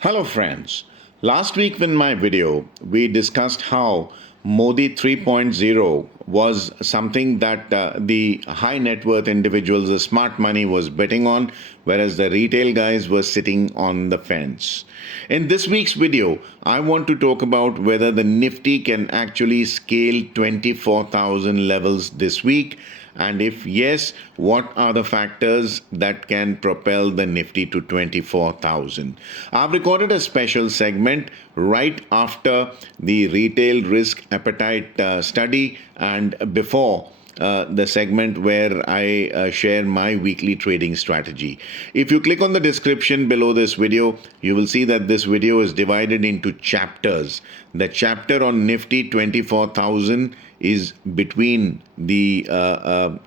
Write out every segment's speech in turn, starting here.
Hello friends. Last week in my video, we discussed how Modi 3.0 was something that the high net worth individuals, the smart money was betting on, whereas the retail guys were sitting on the fence. In this week's video, I want to talk about whether the Nifty can actually scale 24,000 levels this week, and if yes, what are the factors that can propel the Nifty to 24,000? I've recorded a special segment right after the retail risk appetite study and before the segment where I share my weekly trading strategy. If you click on the description below this video, you will see that this video is divided into chapters. The chapter on Nifty 24,000 is between the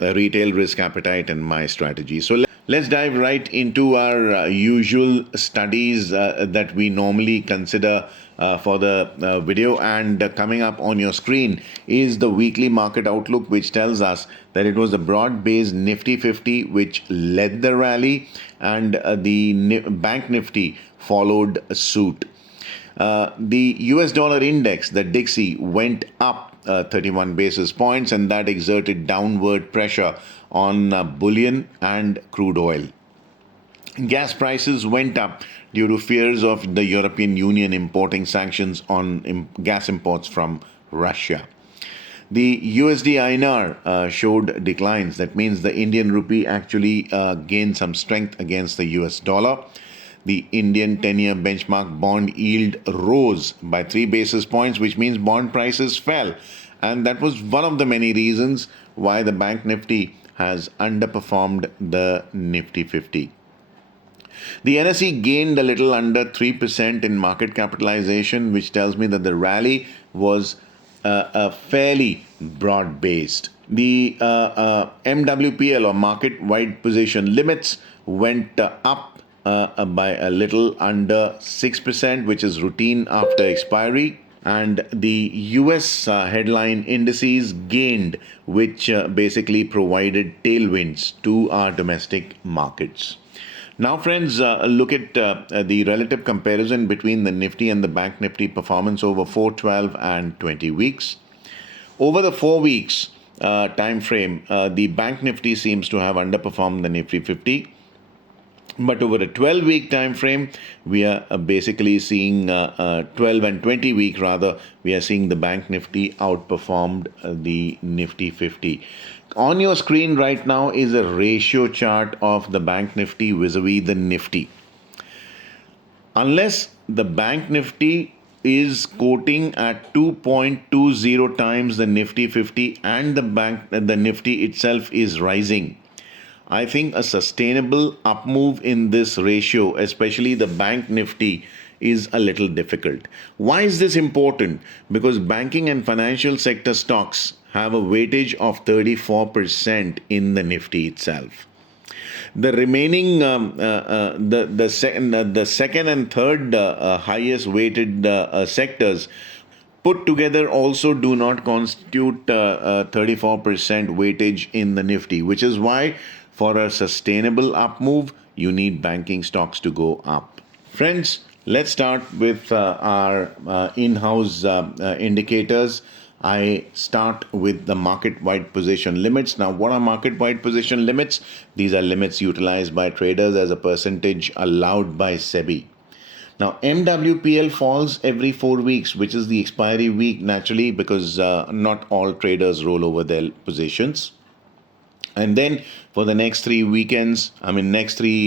retail risk appetite and my strategy. So let's dive right into our usual studies that we normally consider for the video. And coming up on your screen is the weekly market outlook, which tells us that it was a broad-based Nifty 50 which led the rally, and the Bank Nifty followed suit. The US dollar index, the Dixie, went up 31 basis points, and that exerted downward pressure on bullion and crude oil. Gas prices went up due to fears of the European Union importing sanctions on gas imports from Russia. The USD INR showed declines. That means the Indian rupee actually gained some strength against the US dollar. The Indian 10-year benchmark bond yield rose by 3 basis points, which means bond prices fell. And that was one of the many reasons why the Bank Nifty has underperformed the Nifty 50. The NSE gained a little under 3% in market capitalization, which tells me that the rally was fairly broad-based. The MWPL, or market-wide position limits, went up by a little under 6%, which is routine after expiry. And the US headline indices gained, which basically provided tailwinds to our domestic markets. Now, friends, look at the relative comparison between the Nifty and the Bank Nifty performance over 4, 12, and 20 weeks. Over the 4 weeks time frame, the Bank Nifty seems to have underperformed the Nifty 50. But over a 12-week time frame, we are basically seeing 12 and 20 week rather, we are seeing the Bank Nifty outperformed the Nifty 50. On your screen right now is a ratio chart of the Bank Nifty vis-a-vis the Nifty. Unless the Bank Nifty is quoting at 2.20 times the Nifty 50 and the Nifty itself is rising, I think a sustainable up move in this ratio, especially the Bank Nifty, is a little difficult. Why is this important? Because banking and financial sector stocks have a weightage of 34% in the Nifty itself. The remaining, the second and third highest weighted sectors put together also do not constitute 34% weightage in the Nifty, which is why for a sustainable up move, you need banking stocks to go up. Friends, let's start with our in-house indicators. I start with the market-wide position limits. Now, what are market-wide position limits? These are limits utilized by traders as a percentage allowed by SEBI. Now, MWPL falls every 4 weeks, which is the expiry week, naturally, because not all traders roll over their positions. And then for the next 3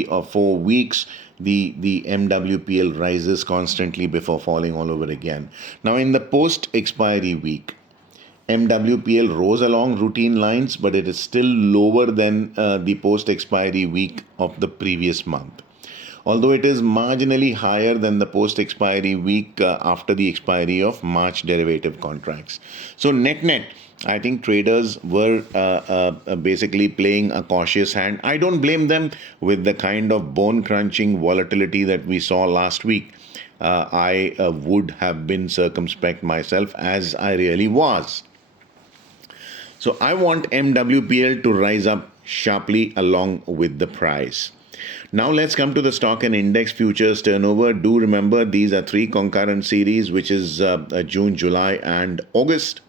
or 4 weeks, the MWPL rises constantly before falling all over again. Now, in the post-expiry week, MWPL rose along routine lines, but it is still lower than the post-expiry week of the previous month. Although it is marginally higher than the post-expiry week after the expiry of March derivative contracts. So net-net, I think traders were basically playing a cautious hand. I don't blame them with the kind of bone-crunching volatility that we saw last week. I would have been circumspect myself, as I really was. So I want MWPL to rise up sharply along with the price. Now let's come to the stock and index futures turnover. Do remember these are three concurrent series, which is June, July, and August.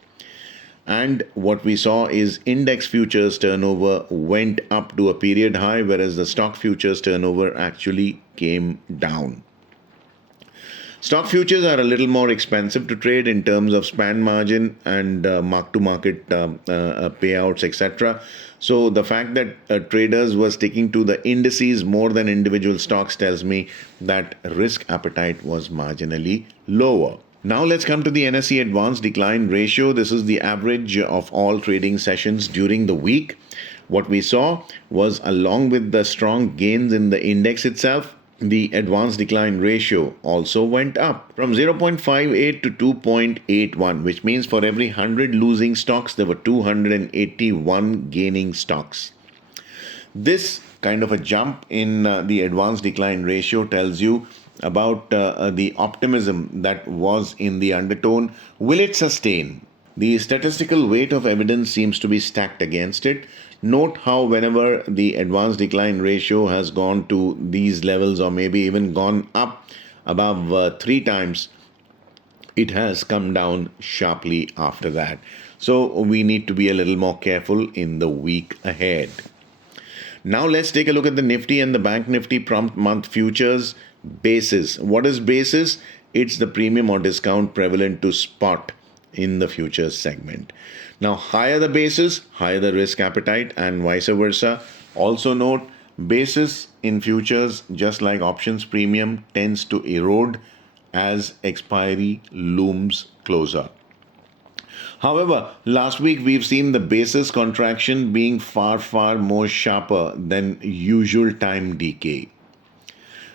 And what we saw is index futures turnover went up to a period high, whereas the stock futures turnover actually came down. Stock futures are a little more expensive to trade in terms of span margin and mark-to-market payouts, etc. So the fact that traders were sticking to the indices more than individual stocks tells me that risk appetite was marginally lower. Now let's come to the NSE advanced decline ratio. This is the average of all trading sessions during the week. What we saw was, along with the strong gains in the index itself, the advanced decline ratio also went up from 0.58 to 2.81, which means for every 100 losing stocks, there were 281 gaining stocks. This kind of a jump in the advanced decline ratio tells you about the optimism that was in the undertone. Will it sustain? The statistical weight of evidence seems to be stacked against it. Note how whenever the advanced decline ratio has gone to these levels, or maybe even gone up above 3 times, it has come down sharply after that. So we need to be a little more careful in the week ahead. Now let's take a look at the Nifty and the Bank Nifty prompt month futures basis. What is basis? It's the premium or discount prevalent to spot in the futures segment. Now, higher the basis, higher the risk appetite, and vice versa. Also note, basis in futures, just like options premium, tends to erode as expiry looms closer. However, last week we've seen the basis contraction being far, far more sharper than usual time decay.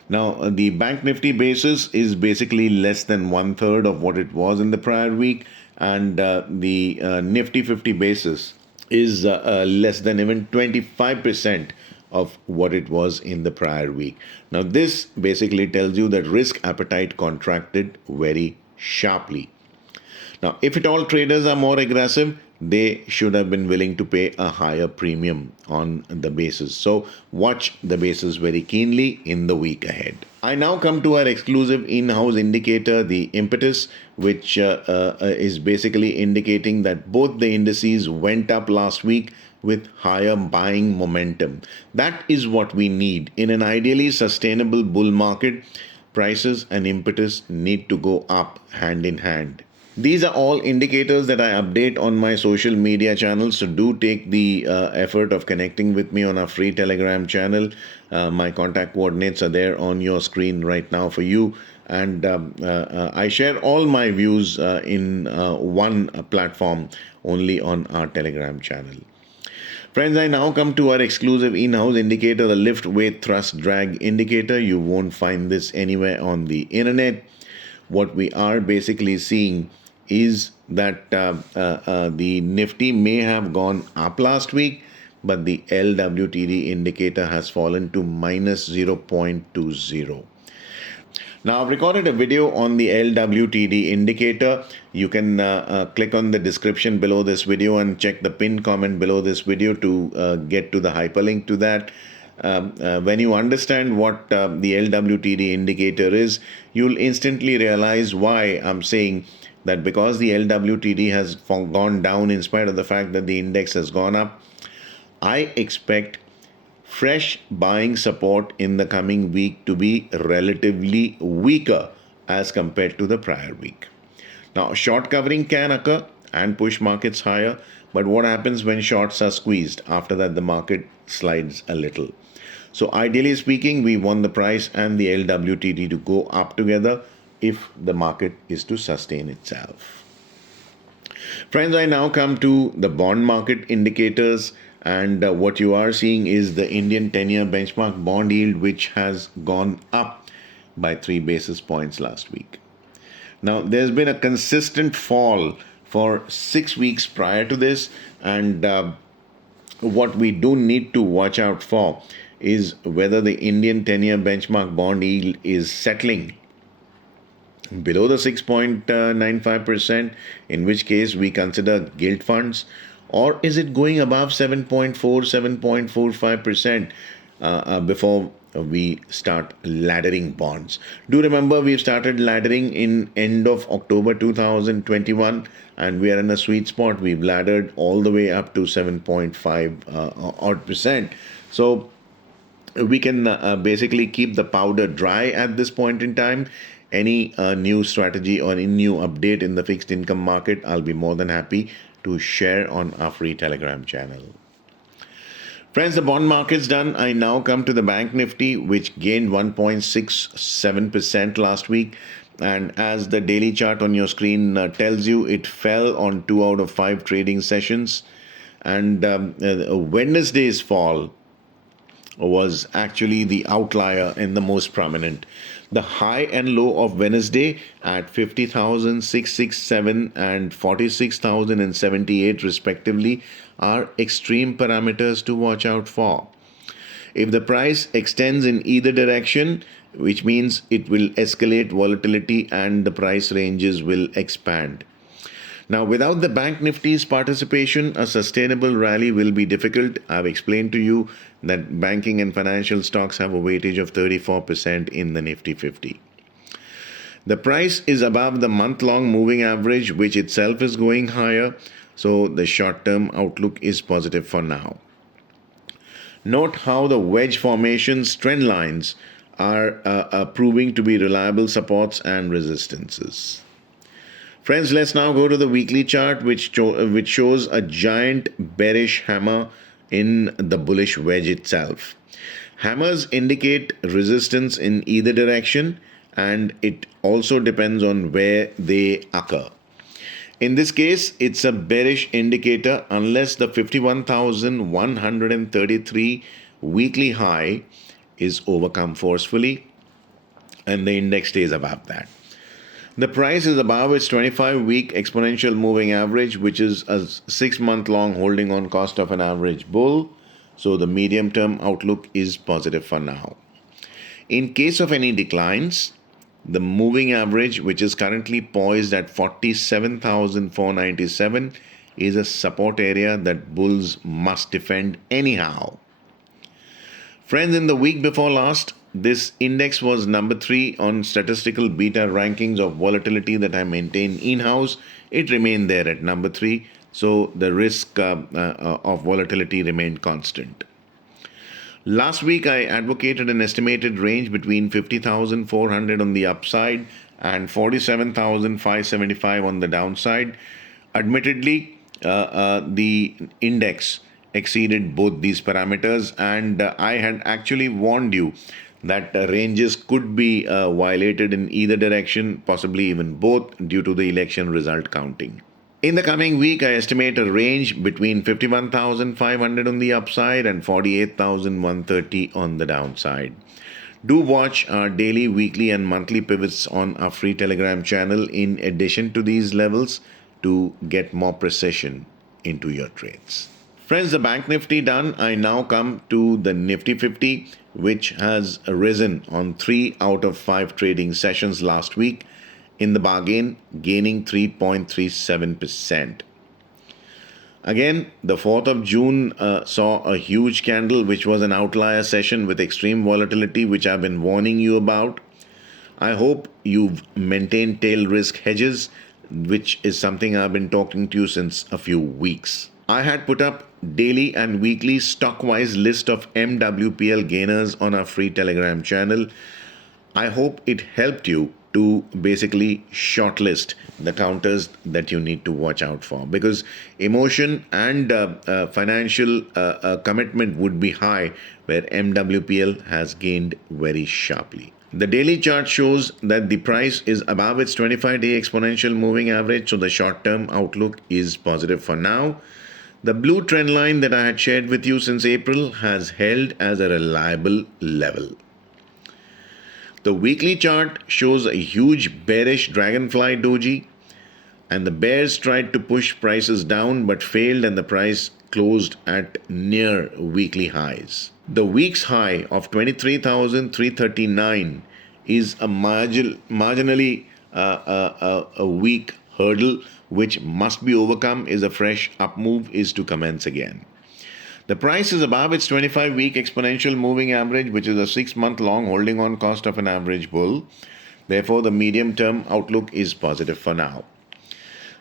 Now, the Bank Nifty basis is basically less than 1/3 of what it was in the prior week, and the Nifty 50 basis is less than even 25% of what it was in the prior week. Now, this basically tells you that risk appetite contracted very sharply. Now, if at all traders are more aggressive, they should have been willing to pay a higher premium on the basis. So watch the basis very keenly in the week ahead. I now come to our exclusive in-house indicator, the impetus, which is basically indicating that both the indices went up last week with higher buying momentum. That is what we need. In an ideally sustainable bull market, prices and impetus need to go up hand in hand. These are all indicators that I update on my social media channels, so do take the effort of connecting with me on our free Telegram channel. My contact coordinates are there on your screen right now for you, and I share all my views in one platform only on our Telegram channel. Friends, I now come to our exclusive in-house indicator, the lift, weight, thrust, drag indicator. You won't find this anywhere on the internet. What we are basically seeing is that the Nifty may have gone up last week, but the LWTD indicator has fallen to minus 0.20. Now, I've recorded a video on the LWTD indicator. You can click on the description below this video and check the pinned comment below this video to get to the hyperlink to that. When you understand what the LWTD indicator is, you'll instantly realize why I'm saying that, because the LWTD has gone down in spite of the fact that the index has gone up. I expect fresh buying support in the coming week to be relatively weaker as compared to the prior week. Now, short covering can occur and push markets higher, but what happens when shorts are squeezed? After that, the market slides a little. So ideally speaking, we want the price and the LWTD to go up together if the market is to sustain itself. Friends, I now come to the bond market indicators, and what you are seeing is the Indian 10-year benchmark bond yield, which has gone up by 3 basis points last week. Now, there's been a consistent fall for 6 weeks prior to this, and what we do need to watch out for is whether the Indian 10-year benchmark bond yield is settling below the 6.95%, in which case we consider gilt funds, or is it going above 7.4, 7.45% before we start laddering bonds. Do remember we've started laddering in end of October 2021, and we are in a sweet spot. We've laddered all the way up to 7.5 odd percent. So we can basically keep the powder dry at this point in time. Any new strategy or any new update in the fixed income market, I'll be more than happy to share on our free Telegram channel. Friends, the bond market's done. I now come to the Bank Nifty, which gained 1.67% last week. And as the daily chart on your screen tells you, it fell on 2 out of 5 trading sessions. And Wednesday's fall was actually the outlier and the most prominent. The high and low of Wednesday at 50,667 and 46,078 respectively are extreme parameters to watch out for. If the price extends in either direction, which means it will escalate volatility and the price ranges will expand. Now, without the Bank Nifty's participation, a sustainable rally will be difficult. I've explained to you that banking and financial stocks have a weightage of 34% in the Nifty 50. The price is above the month-long moving average, which itself is going higher, so the short-term outlook is positive for now. Note how the wedge formations trend lines are proving to be reliable supports and resistances. Friends, let's now go to the weekly chart, which shows a giant bearish hammer in the bullish wedge itself. Hammers indicate resistance in either direction, and it also depends on where they occur. In this case, it's a bearish indicator unless the 51,133 weekly high is overcome forcefully and the index stays above that. The price is above its 25-week exponential moving average, which is a 6-month-long holding on cost of an average bull. So the medium-term outlook is positive for now. In case of any declines, the moving average, which is currently poised at 47,497, is a support area that bulls must defend anyhow. Friends, in the week before last, this index was number 3 on statistical beta rankings of volatility that I maintain in-house. It remained there at number 3, so the risk of volatility remained constant. Last week, I advocated an estimated range between 50,400 on the upside and 47,575 on the downside. Admittedly, the index exceeded both these parameters, and I had actually warned you that ranges could be violated in either direction, possibly even both, due to the election result counting. In the coming week, I estimate a range between 51,500 on the upside and 48,130 on the downside. Do watch our daily, weekly, and monthly pivots on our free Telegram channel in addition to these levels to get more precision into your trades. Friends, the Bank Nifty done. I now come to the Nifty 50, which has risen on 3 out of 5 trading sessions last week, in the bargain gaining 3.37%. Again, the 4th of June saw a huge candle, which was an outlier session with extreme volatility, which I've been warning you about. I hope you've maintained tail risk hedges, which is something I've been talking to you since a few weeks. I had put up daily and weekly stock-wise list of MWPL gainers on our free Telegram channel. I hope it helped you to basically shortlist the counters that you need to watch out for, because emotion and financial commitment would be high where MWPL has gained very sharply. The daily chart shows that the price is above its 25-day exponential moving average, so the short-term outlook is positive for now. The blue trend line that I had shared with you since April has held as a reliable level. The weekly chart shows a huge bearish dragonfly doji, and the bears tried to push prices down but failed, and the price closed at near weekly highs. The week's high of 23,339 is a marginally a weak hurdle which must be overcome if a fresh up move is to commence again. The price is above its 25-week exponential moving average, which is a 6-month long holding on cost of an average bull. Therefore, the medium-term outlook is positive for now.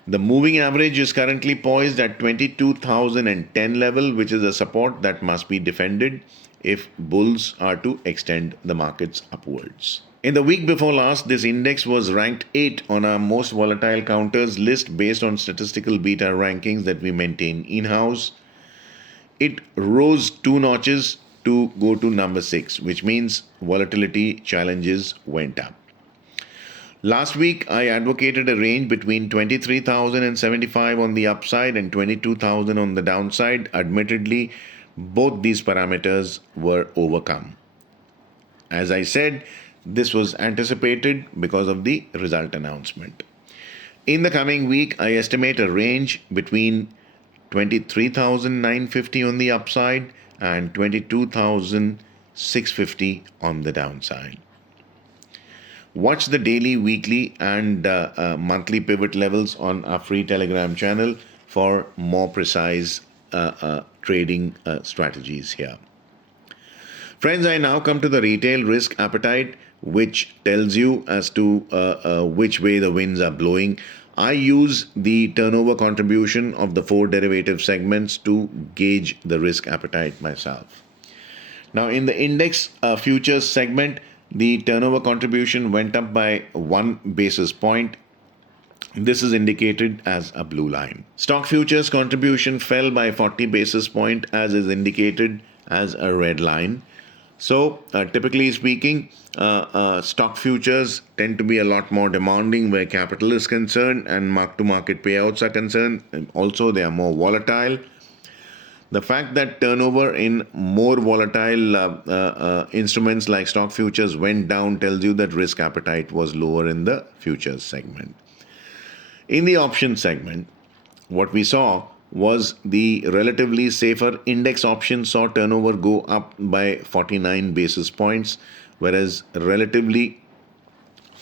The moving average is currently poised at 22,010 level, which is a support that must be defended if bulls are to extend the markets upwards. In the week before last, this index was ranked 8 on our most volatile counters list based on statistical beta rankings that we maintain in-house. It rose 2 notches to go to number 6, which means volatility challenges went up. Last week, I advocated a range between 23,075 on the upside and 22,000 on the downside. Admittedly, both these parameters were overcome. As I said, this was anticipated because of the result announcement. In the coming week, I estimate a range between 23,950 on the upside and 22,650 on the downside. Watch the daily, weekly, and monthly pivot levels on our free Telegram channel for more precise trading strategies here. Friends, I now come to the retail risk appetite, which tells you as to which way the winds are blowing. I use the turnover contribution of the 4 derivative segments to gauge the risk appetite myself. Now, in the index futures segment, the turnover contribution went up by 1 basis point. This is indicated as a blue line. Stock futures contribution fell by 40 basis point, as is indicated as a red line. So, typically speaking, stock futures tend to be a lot more demanding where capital is concerned and mark-to-market payouts are concerned. And also, they are more volatile. The fact that turnover in more volatile instruments like stock futures went down tells you that risk appetite was lower in the futures segment. In the options segment, what we saw was the relatively safer index options saw turnover go up by 49 basis points, whereas relatively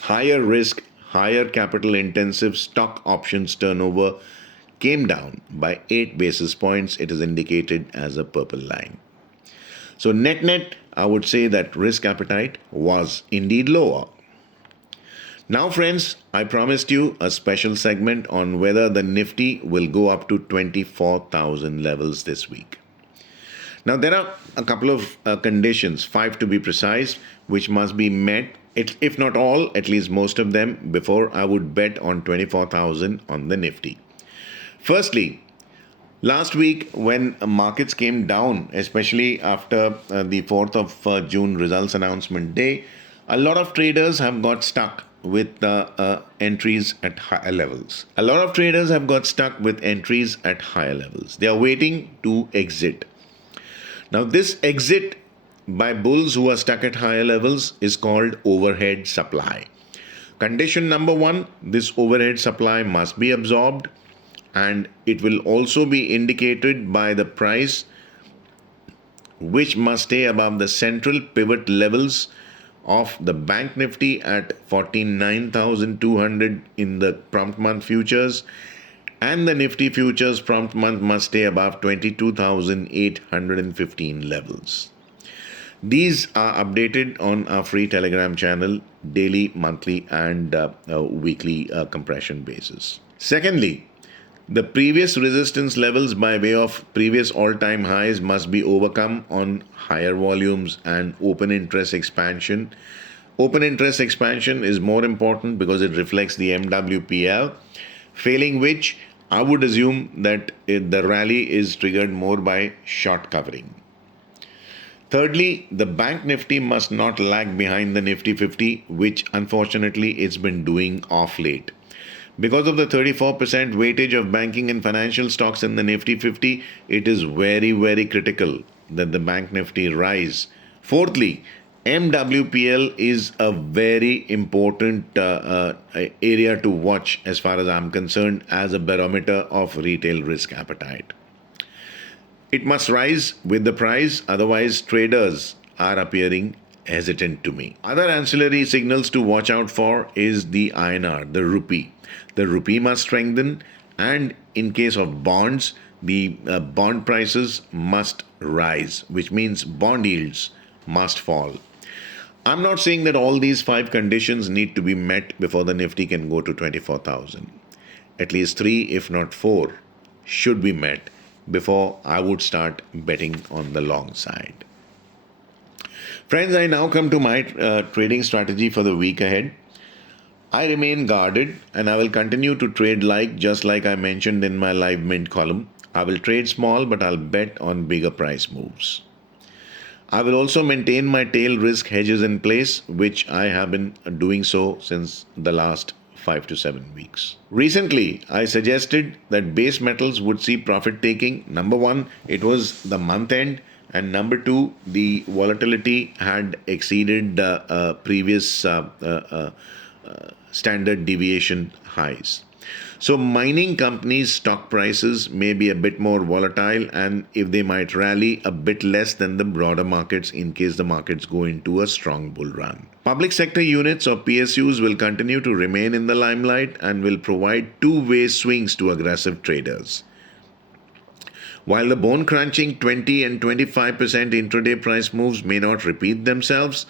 higher risk, higher capital intensive stock options turnover came down by 8 basis points. It is indicated as a purple line. So net, I would say that risk appetite was indeed lower. Now, friends, I promised you a special segment on whether the Nifty will go up to 24,000 levels this week. Now, there are a couple of conditions, 5 to be precise, which must be met, if not all, at least most of them, before I would bet on 24,000 on the Nifty. Firstly, last week when markets came down, especially after the 4th of June results announcement day, a lot of traders have got stuck with entries at higher levels. They are waiting to exit. Now, this exit by bulls who are stuck at higher levels is called overhead supply. Condition number 1, this overhead supply must be absorbed, and it will also be indicated by the price, which must stay above the central pivot levels of the Bank Nifty at 49,200 in the prompt month futures, and the Nifty futures prompt month must stay above 22,815 levels. These are updated on our free Telegram channel daily, monthly, and weekly compression basis. Secondly, the previous resistance levels by way of previous all-time highs must be overcome on higher volumes and open interest expansion. Open interest expansion is more important because it reflects the MWPL, failing which I would assume that the rally is triggered more by short covering. Thirdly, the Bank Nifty must not lag behind the Nifty 50, which unfortunately it's been doing off late. Because of the 34% weightage of banking and financial stocks in the Nifty 50, it is very, very critical that the Bank Nifty rise. Fourthly, MWPL is a very important area to watch as far as I'm concerned as a barometer of retail risk appetite. It must rise with the price, otherwise traders are appearing hesitant to me. Other ancillary signals to watch out for is the INR, the rupee. The rupee must strengthen, and in case of bonds, the bond prices must rise, which means bond yields must fall. I'm not saying that all these five conditions need to be met before the Nifty can go to 24,000. At least three, if not four, should be met before I would start betting on the long side. Friends, I now come to my trading strategy for the week ahead. I remain guarded and I will continue to trade just like I mentioned in my live mint column. I will trade small, but I'll bet on bigger price moves. I will also maintain my tail risk hedges in place, which I have been doing so since the last 5 to 7 weeks. Recently, I suggested that base metals would see profit taking. Number one, it was the month end. And number two, the volatility had exceeded previous standard deviation highs. So mining companies' stock prices may be a bit more volatile, and if they might rally a bit less than the broader markets in case the markets go into a strong bull run. Public sector units or PSUs will continue to remain in the limelight and will provide two-way swings to aggressive traders. While the bone-crunching 20 and 25% intraday price moves may not repeat themselves,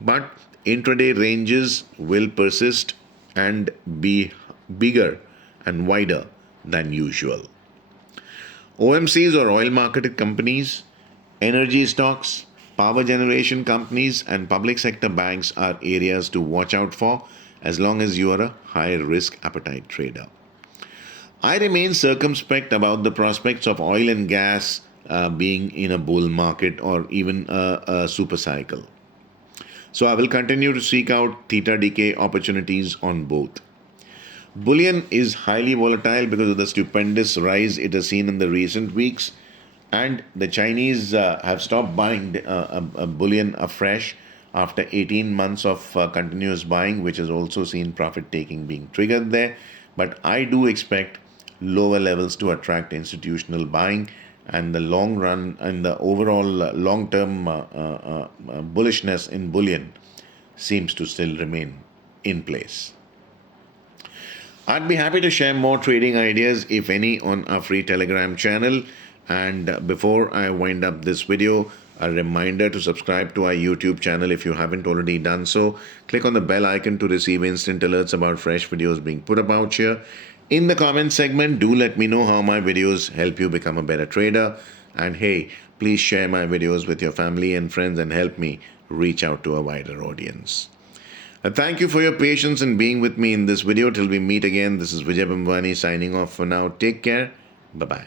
but intraday ranges will persist and be bigger and wider than usual. OMCs or oil marketed companies, energy stocks, power generation companies, and public sector banks are areas to watch out for as long as you are a high risk appetite trader. I remain circumspect about the prospects of oil and gas being in a bull market or even a super cycle. So I will continue to seek out theta decay opportunities on both. Bullion is highly volatile because of the stupendous rise it has seen in the recent weeks, and the Chinese have stopped buying bullion afresh after 18 months of continuous buying, which has also seen profit taking being triggered there. But I do expect lower levels to attract institutional buying, and the long run and the overall long-term bullishness in bullion seems to still remain in place. I'd be happy to share more trading ideas, if any, on our free Telegram channel. And before I wind up this video, a reminder to subscribe to our YouTube channel if you haven't already done so. Click on the bell icon to receive instant alerts about fresh videos being put about here. In the comment segment, do let me know how my videos help you become a better trader. And hey, please share my videos with your family and friends and help me reach out to a wider audience. Thank you for your patience in being with me in this video. Till we meet again, this is Vijay Bhambwani signing off for now. Take care. Bye-bye.